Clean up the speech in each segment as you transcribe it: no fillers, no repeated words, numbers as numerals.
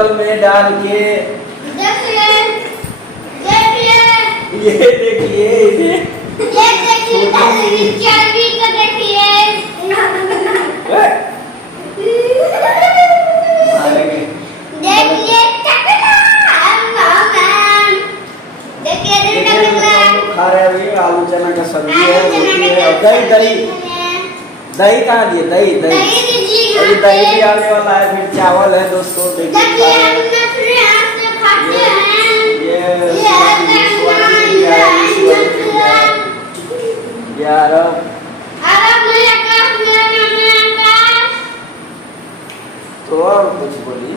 बोतल में डाल के देखिए ये देखिए चर्बी को देखिए खा रहे हैं ये आलू चना का सब्जी है, रोटी है और दही दही दही कहाँ दिए? दही दही अभी दही भी आने वाला है, फिर चावल है दोस्तों। देखिए यार तो और कुछ बोलिए।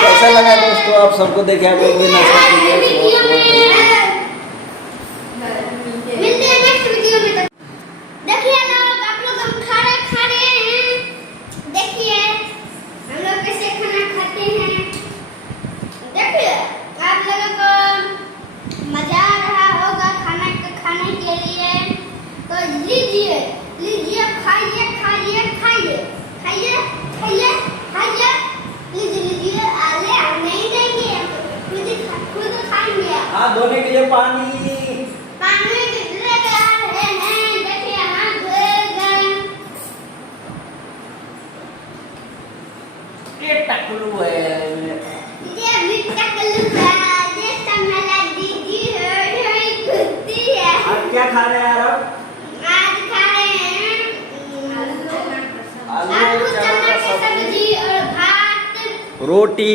कैसा लगा दोस्तों आप सबको? देखे आप लोग भी नाश्ता कीजिए। हाथ धोने के लिए पानी ये टकलू है। आज क्या खा रहे हैं यार? आलू चना का सब्जी और भात रोटी